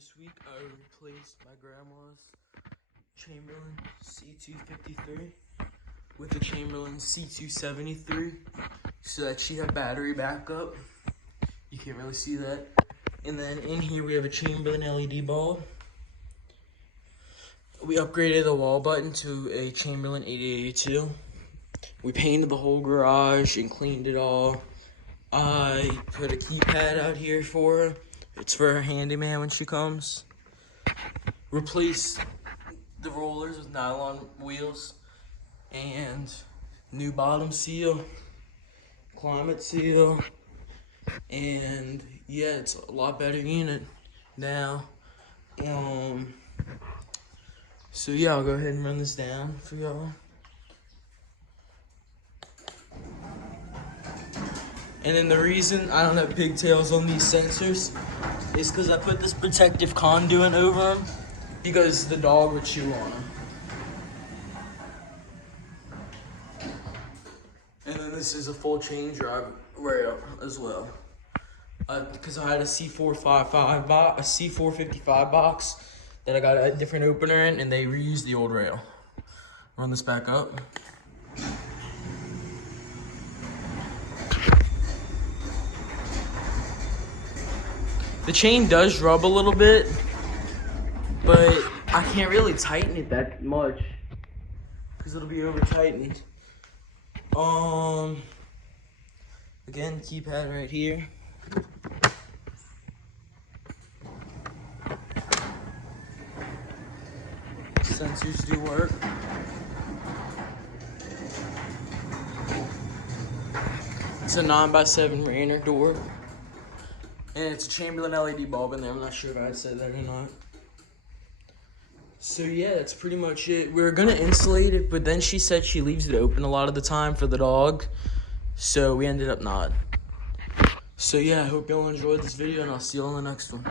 This week I replaced my grandma's Chamberlain C253 with the Chamberlain C273 so that she had battery backup. You can't really see that. And then in here we have a Chamberlain LED bulb. We upgraded the wall button to a Chamberlain 8082. We painted the whole garage and cleaned it all. I put a keypad out here for her. It's for her handyman when she comes. Replaced the rollers with nylon wheels and new bottom seal, climate seal, and yeah, it's a lot better unit now. So yeah, I'll go ahead and run this down for y'all. And then the reason I don't have pigtails on these sensors is because I put this protective conduit over them because the dog would chew on them. And then this is a full chain drive rail as well. Because I had a C455 box that I got a different opener in, and they reused the old rail. Run this back up. The chain does rub a little bit, but I can't really tighten it that much because it'll be over tightened. Again, keypad right here. Sensors do work. It's a 9x7 Rainer door. And it's a Chamberlain LED bulb in there. I'm not sure if I said that or not. So yeah, that's pretty much it. We were gonna insulate it, but then she said she leaves it open a lot of the time for the dog. So we ended up not. So yeah, I hope y'all enjoyed this video, and I'll see y'all in the next one.